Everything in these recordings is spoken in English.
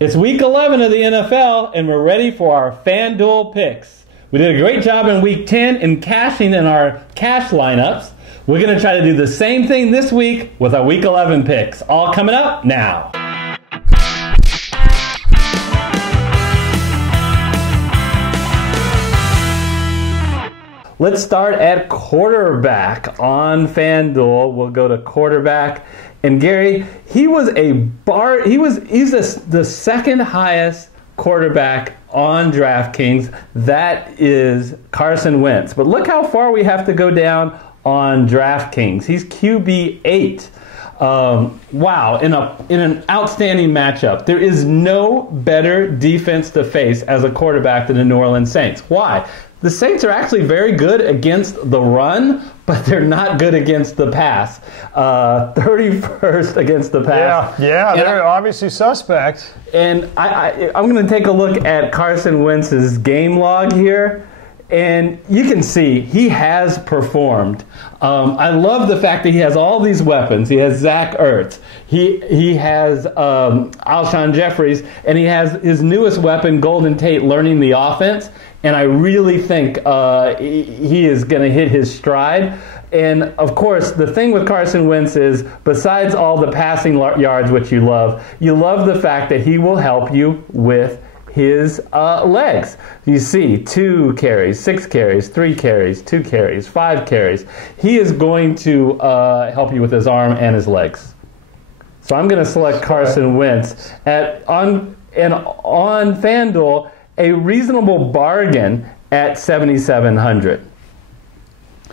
It's week 11 of the NFL, and we're ready for our FanDuel picks. We did a great job in week 10 in cashing in our cash lineups. We're going to try to do the same thing this week with our week 11 picks. All coming up now. Let's start at quarterback on FanDuel. We'll go to quarterback. And Gary, he's the second highest quarterback on DraftKings. That is Carson Wentz. But look how far we have to go down on DraftKings. He's QB 8. Wow, in an outstanding matchup. There is no better defense to face as a quarterback than the New Orleans Saints. Why? The Saints are actually very good against the run, but they're not good against the pass. 31st against the pass. Yeah, they're obviously suspect. And I'm going to take a look at Carson Wentz's game log here, and you can see he has performed. I love the fact that he has all these weapons. He has Zach Ertz. He has Alshon Jeffries, and he has his newest weapon, Golden Tate, learning the offense. And I really think he is going to hit his stride. And, of course, the thing with Carson Wentz is, besides all the passing yards, which you love the fact that he will help you with his legs. You see 2 carries, 6 carries, 3 carries, 2 carries, 5 carries. He is going to help you with his arm and his legs. So I'm going to select Carson Wentz. On FanDuel, a reasonable bargain at $7,700.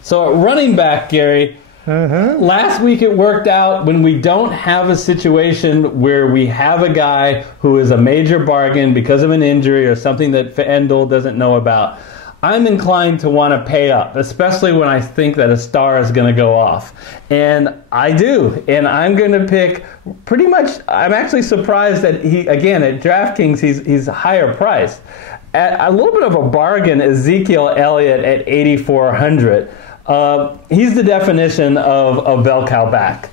So at running back, Gary, last week it worked out when we don't have a situation where we have a guy who is a major bargain because of an injury or something that FanDuel doesn't know about. I'm inclined to want to pay up, especially when I think that a star is going to go off. And I do. And I'm going to pick pretty much, I'm actually surprised that again, at DraftKings, he's higher priced. At a little bit of a bargain, Ezekiel Elliott at $8,400. He's the definition of a bell cow back.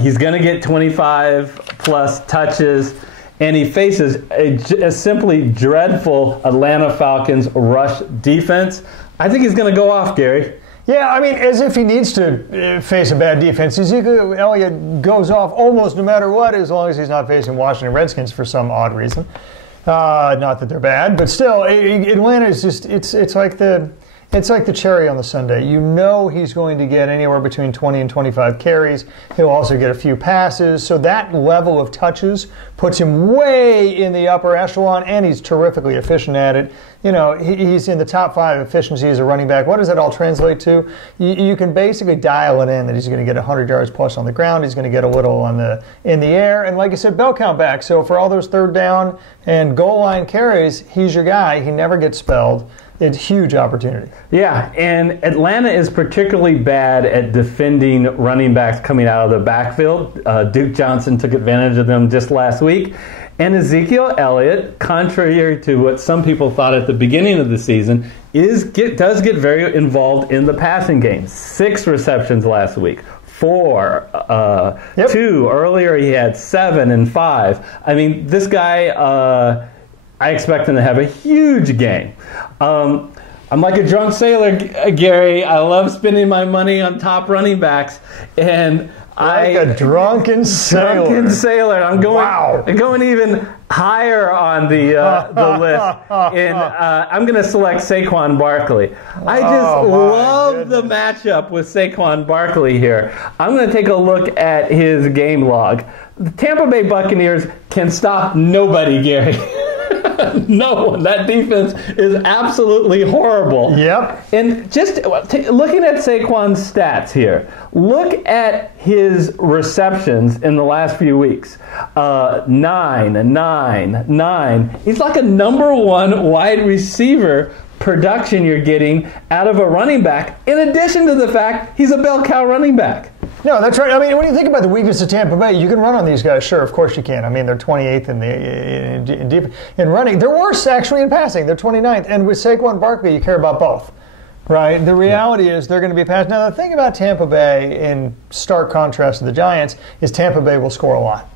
He's going to get 25-plus touches. And he faces a simply dreadful Atlanta Falcons rush defense. I think he's going to go off, Gary. Yeah, I mean, as if he needs to face a bad defense. Ezekiel Elliott goes off almost no matter what, as long as he's not facing Washington Redskins for some odd reason. Not that they're bad, but still, Atlanta is just, it's like the cherry on the sundae. You know he's going to get anywhere between 20 and 25 carries. He'll also get a few passes. So that level of touches puts him way in the upper echelon, and he's terrifically efficient at it. You know, he's in the top 5 efficiency as a running back. What does that all translate to? You can basically dial it in that he's going to get 100 yards plus on the ground. He's going to get a little in the air. And like I said, bell count back. So for all those third down and goal line carries, he's your guy. He never gets spelled. It's a huge opportunity. Yeah, and Atlanta is particularly bad at defending running backs coming out of the backfield. Duke Johnson took advantage of them just last week. And Ezekiel Elliott, contrary to what some people thought at the beginning of the season, does get very involved in the passing game. 6 receptions last week. 4, 2. Earlier he had 7 and 5. I mean, this guy... I expect him to have a huge game. I'm like a drunk sailor, Gary. I love spending my money on top running backs, and a drunken sailor. Drunken sailor. I'm going. Wow. I'm going even higher on the list, and I'm going to select Saquon Barkley. I just love the matchup with Saquon Barkley here. I'm going to take a look at his game log. The Tampa Bay Buccaneers can stop nobody, Gary. No one. That defense is absolutely horrible. Yep. And just looking at Saquon's stats here, look at his receptions in the last few weeks. 9. He's like a number 1 wide receiver production you're getting out of a running back, in addition to the fact he's a bell cow running back. No, that's right. I mean, when you think about the weakness of Tampa Bay, you can run on these guys. Sure, of course you can. I mean, they're 28th in running. They're worse, actually, in passing. They're 29th. And with Saquon Barkley, you care about both, right? The reality is they're going to be passed. Now, the thing about Tampa Bay, in stark contrast to the Giants, is Tampa Bay will score a lot.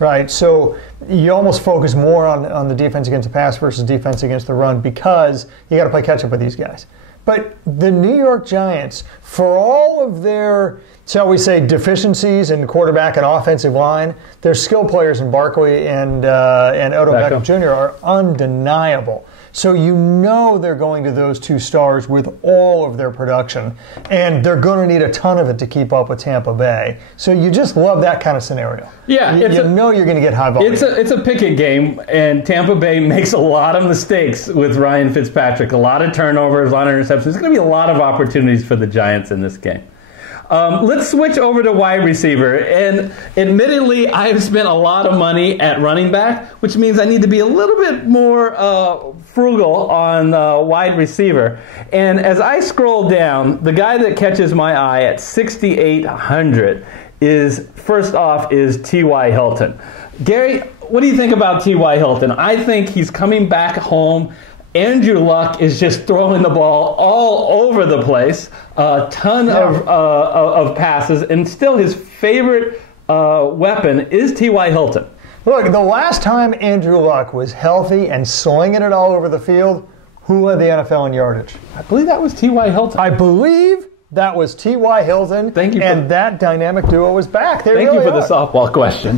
Right, so you almost focus more on the defense against the pass versus defense against the run because you got to play catch up with these guys. But the New York Giants, for all of their, shall we say, deficiencies in quarterback and offensive line, their skill players in Barkley and Odell Beckham Jr. are undeniable. So you know they're going to those two stars with all of their production, and they're going to need a ton of it to keep up with Tampa Bay. So you just love that kind of scenario. Yeah, you know you're going to get high volume. It's a picket game, and Tampa Bay makes a lot of mistakes with Ryan Fitzpatrick. A lot of turnovers, a lot of interceptions. There's going to be a lot of opportunities for the Giants in this game. Let's switch over to wide receiver. And admittedly, I have spent a lot of money at running back, which means I need to be a little bit more frugal on wide receiver. And as I scroll down, the guy that catches my eye at 6,800 is, first off, is T.Y. Hilton. Gary, what do you think about T.Y. Hilton? I think he's coming back home. Andrew Luck is just throwing the ball all over the place, a ton of passes, and still his favorite weapon is T.Y. Hilton. Look, the last time Andrew Luck was healthy and slinging it all over the field, who led the NFL in yardage? I believe that was T.Y. Hilton. I believe that was T.Y. Hilton. Thank you. And that dynamic duo was back. Thank you for the softball question.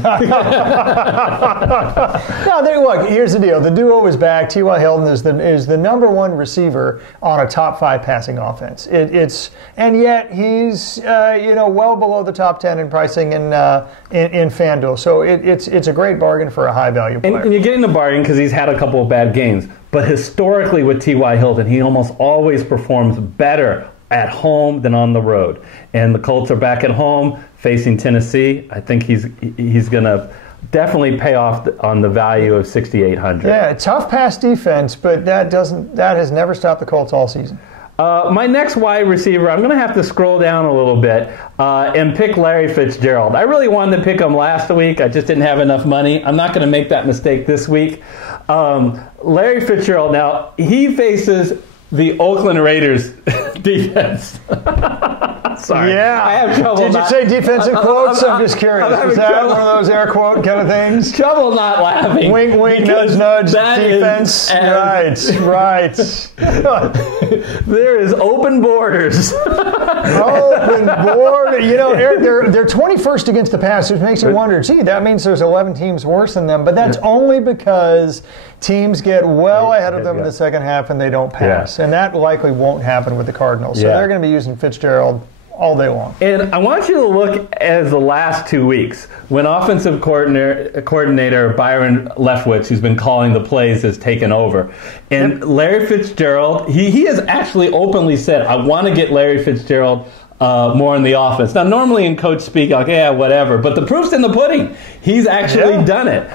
Look, here's the deal. The duo was back. T.Y. Hilton is the number one receiver on a top 5 passing offense. And yet he's well below the top 10 in pricing in FanDuel. So it's a great bargain for a high value player. And you're getting the bargain because he's had a couple of bad games. But historically with T.Y. Hilton, he almost always performs better at home than on the road. And the Colts are back at home facing Tennessee. I think he's going to definitely pay off on the value of 6,800. Yeah, tough pass defense, but that has never stopped the Colts all season. My next wide receiver, I'm going to have to scroll down a little bit and pick Larry Fitzgerald. I really wanted to pick him last week. I just didn't have enough money. I'm not going to make that mistake this week. Larry Fitzgerald, now, he faces the Oakland Raiders defense. Sorry. Yeah. I have trouble. Did you say defense in quotes? I'm just curious. Is that one of those air quote kind of things? Trouble not laughing. Wink, wink, nudge, nudge, defense. Right. There is open borders. Open border. You know, Eric, they're 21st against the pass, which makes you wonder, gee, that means there's 11 teams worse than them. But that's only because teams get well ahead of them in the second half and they don't pass. And that likely won't happen with the Cardinals. So they're going to be using Fitzgerald all day long. And I want you to look at the last 2 weeks when offensive coordinator Byron Leftwich, who's been calling the plays, has taken over. And Larry Fitzgerald, he has actually openly said, I want to get Larry Fitzgerald more in the offense. Now, normally in coach speak, like, yeah, whatever. But the proof's in the pudding. He's actually done it.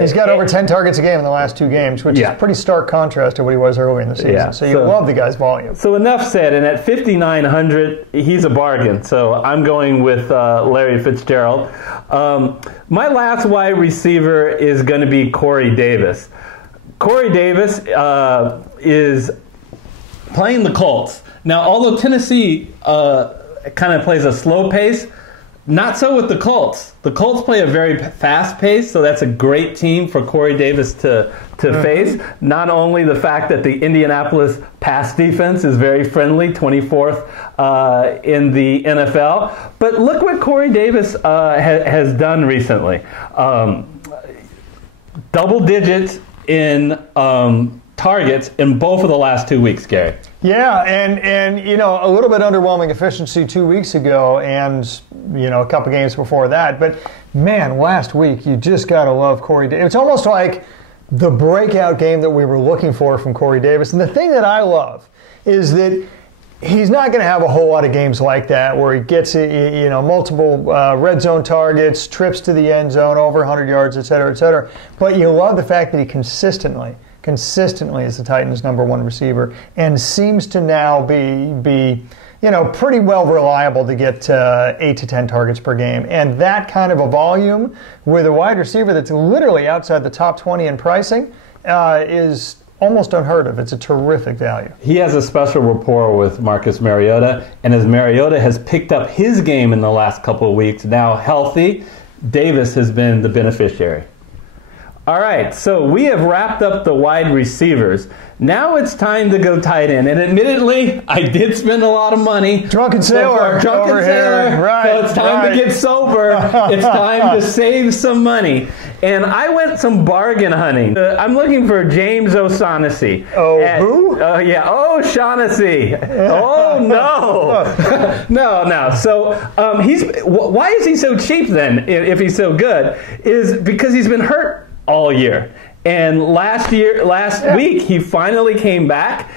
He's got over 10 targets a game in the last 2 games, which is a pretty stark contrast to what he was early in the season. So you love the guy's volume. So enough said. And at 5,900, he's a bargain. So I'm going with Larry Fitzgerald. My last wide receiver is going to be Corey Davis. Corey Davis is playing the Colts. Now, although Tennessee kind of plays a slow pace, not so with the Colts. The Colts play a very fast pace, so that's a great team for Corey Davis to face. Not only the fact that the Indianapolis pass defense is very friendly, 24th in the NFL, but look what Corey Davis has done recently. Double digits in targets in both of the last 2 weeks, Gary. Yeah, and you know, a little bit underwhelming efficiency 2 weeks ago and, you know, a couple games before that. But, man, last week, you just got to love Corey Davis. It's almost like the breakout game that we were looking for from Corey Davis. And the thing that I love is that he's not going to have a whole lot of games like that where he gets, you know, multiple red zone targets, trips to the end zone, over 100 yards, et cetera, et cetera. But you love the fact that he consistently is the Titans' #1 receiver and seems to now be you know, pretty well reliable to get 8 to 10 targets per game. And that kind of a volume with a wide receiver that's literally outside the top 20 in pricing is almost unheard of. It's a terrific value. He has a special rapport with Marcus Mariota, and as Mariota has picked up his game in the last couple of weeks, now healthy, Davis has been the beneficiary. All right, so we have wrapped up the wide receivers. Now it's time to go tight end. And admittedly, I did spend a lot of money. Drunken sailor. Drunken sailor. Right, so it's time to get sober. It's time to save some money. And I went some bargain hunting. I'm looking for James O'Shaughnessy. Who? Yeah, O'Shaughnessy. Oh, no. No. So why is he so cheap then, if he's so good? Is because he's been hurt all year. And last week, he finally came back.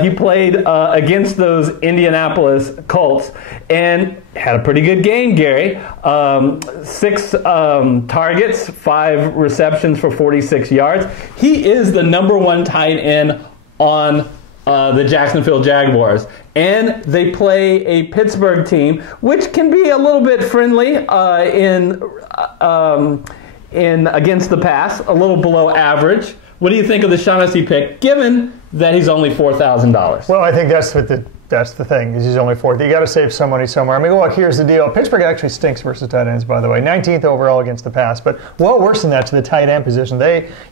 He played against those Indianapolis Colts and had a pretty good game, Gary. 6 targets, 5 receptions for 46 yards. He is the #1 tight end on the Jacksonville Jaguars. And they play a Pittsburgh team, which can be a little bit friendly in against the pass, a little below average. What do you think of the Shaughnessy pick, given that he's only $4,000? Well, I think that's the thing, is he's only fourth. You got to save some money somewhere. I mean, look, here's the deal. Pittsburgh actually stinks versus tight ends, by the way. 19th overall against the pass, but well worse than that to the tight end position.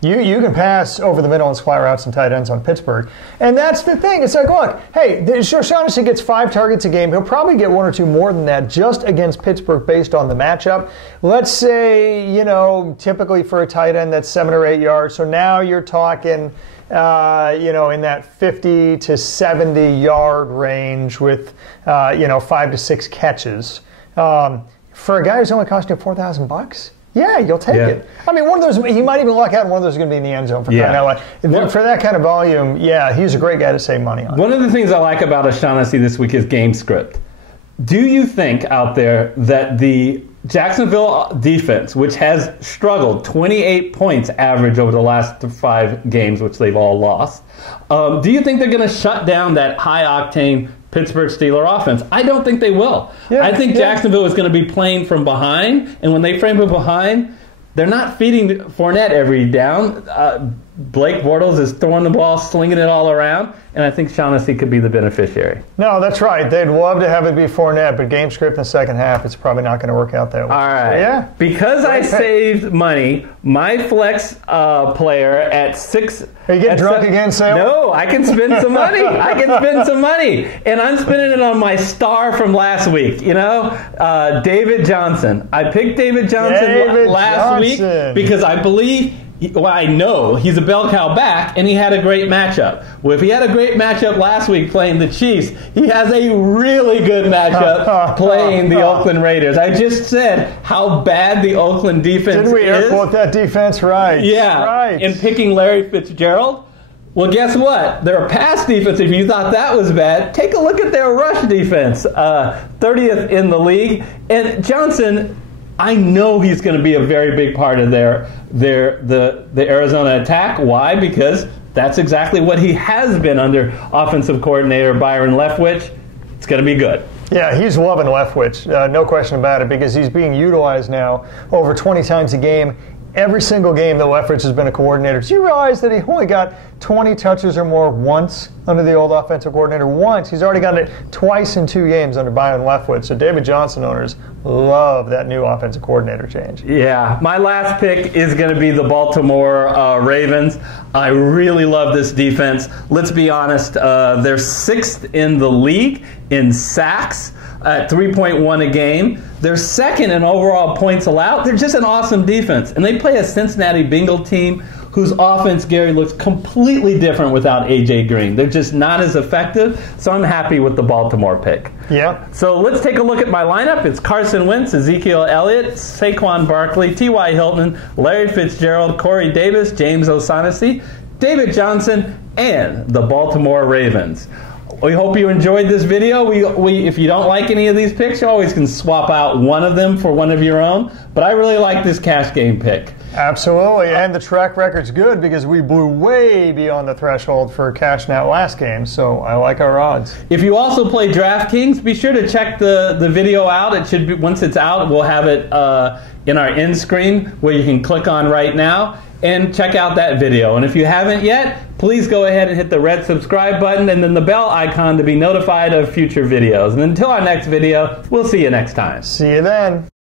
You can pass over the middle and fly routes and tight ends on Pittsburgh. And that's the thing. It's like, look, hey, Shaughnessy gets 5 targets a game. He'll probably get 1 or 2 more than that just against Pittsburgh based on the matchup. Let's say, typically for a tight end, that's 7 or 8 yards. So now you're talking in that 50 to 70 yard range with, 5 to 6 catches. For a guy who's only costing you $4,000, yeah, you'll take it. I mean, one of those, he might even luck out, and one of those is going to be in the end zone for crying out loud. For that kind of volume, yeah, he's a great guy to save money on. One of the things I like about O'Shaughnessy this week is game script. Do you think out there that the Jacksonville defense, which has struggled, 28 points average over the last 5 games, which they've all lost, do you think they're going to shut down that high-octane Pittsburgh Steelers offense? I don't think they will. I think Jacksonville is going to be playing from behind, and when they frame from behind, they're not feeding Fournette every down. Blake Bortles is throwing the ball, slinging it all around, and I think Shaughnessy could be the beneficiary. No, that's right. They'd love to have it be Fournette, but game script in the second half, it's probably not going to work out that way. All right. So, yeah. Because I saved money, my flex player at 6... Are you getting drunk again, Sam? No, I can spend some money. And I'm spending it on my star from last week, David Johnson. I picked David Johnson last week because I believe... I know he's a bell cow back, and he had a great matchup. Well, if he had a great matchup last week playing the Chiefs, he has a really good matchup playing the Oakland Raiders. I just said how bad the Oakland defense is. Didn't we air quote that defense right? Yeah. Right. In picking Larry Fitzgerald. Well, guess what? Their pass defense, if you thought that was bad, take a look at their rush defense. 30th in the league. And Johnson, I know he's going to be a very big part of the Arizona attack. Why? Because that's exactly what he has been under offensive coordinator Byron Leftwich. It's going to be good. Yeah, he's loving Leftwich, no question about it, because he's being utilized now over 20 times a game. Every single game that Leftwich has been a coordinator. Do you realize that he only got 20 touches or more once under the old offensive coordinator? Once. He's already gotten it twice in 2 games under Byron Leftwich. So David Johnson owners love that new offensive coordinator change. Yeah, my last pick is going to be the Baltimore Ravens. I really love this defense. Let's be honest, they're 6th in the league in sacks at 3.1 a game. They're 2nd in overall points allowed. They're just an awesome defense. And they play a Cincinnati Bengal team whose offense, Gary, looks completely different without A.J. Green. They're just not as effective, so I'm happy with the Baltimore pick. Yeah. So let's take a look at my lineup. It's Carson Wentz, Ezekiel Elliott, Saquon Barkley, T.Y. Hilton, Larry Fitzgerald, Corey Davis, James O'Shaughnessy, David Johnson, and the Baltimore Ravens. We hope you enjoyed this video. If you don't like any of these picks, you always can swap out one of them for one of your own. But I really like this cash game pick. Absolutely, and the track record's good because we blew way beyond the threshold for cashing out last game, so I like our odds. If you also play DraftKings, be sure to check the video out. It should be, once it's out, we'll have it in our end screen where you can click on right now and check out that video. And if you haven't yet, please go ahead and hit the red subscribe button and then the bell icon to be notified of future videos. And until our next video, we'll see you next time. See you then.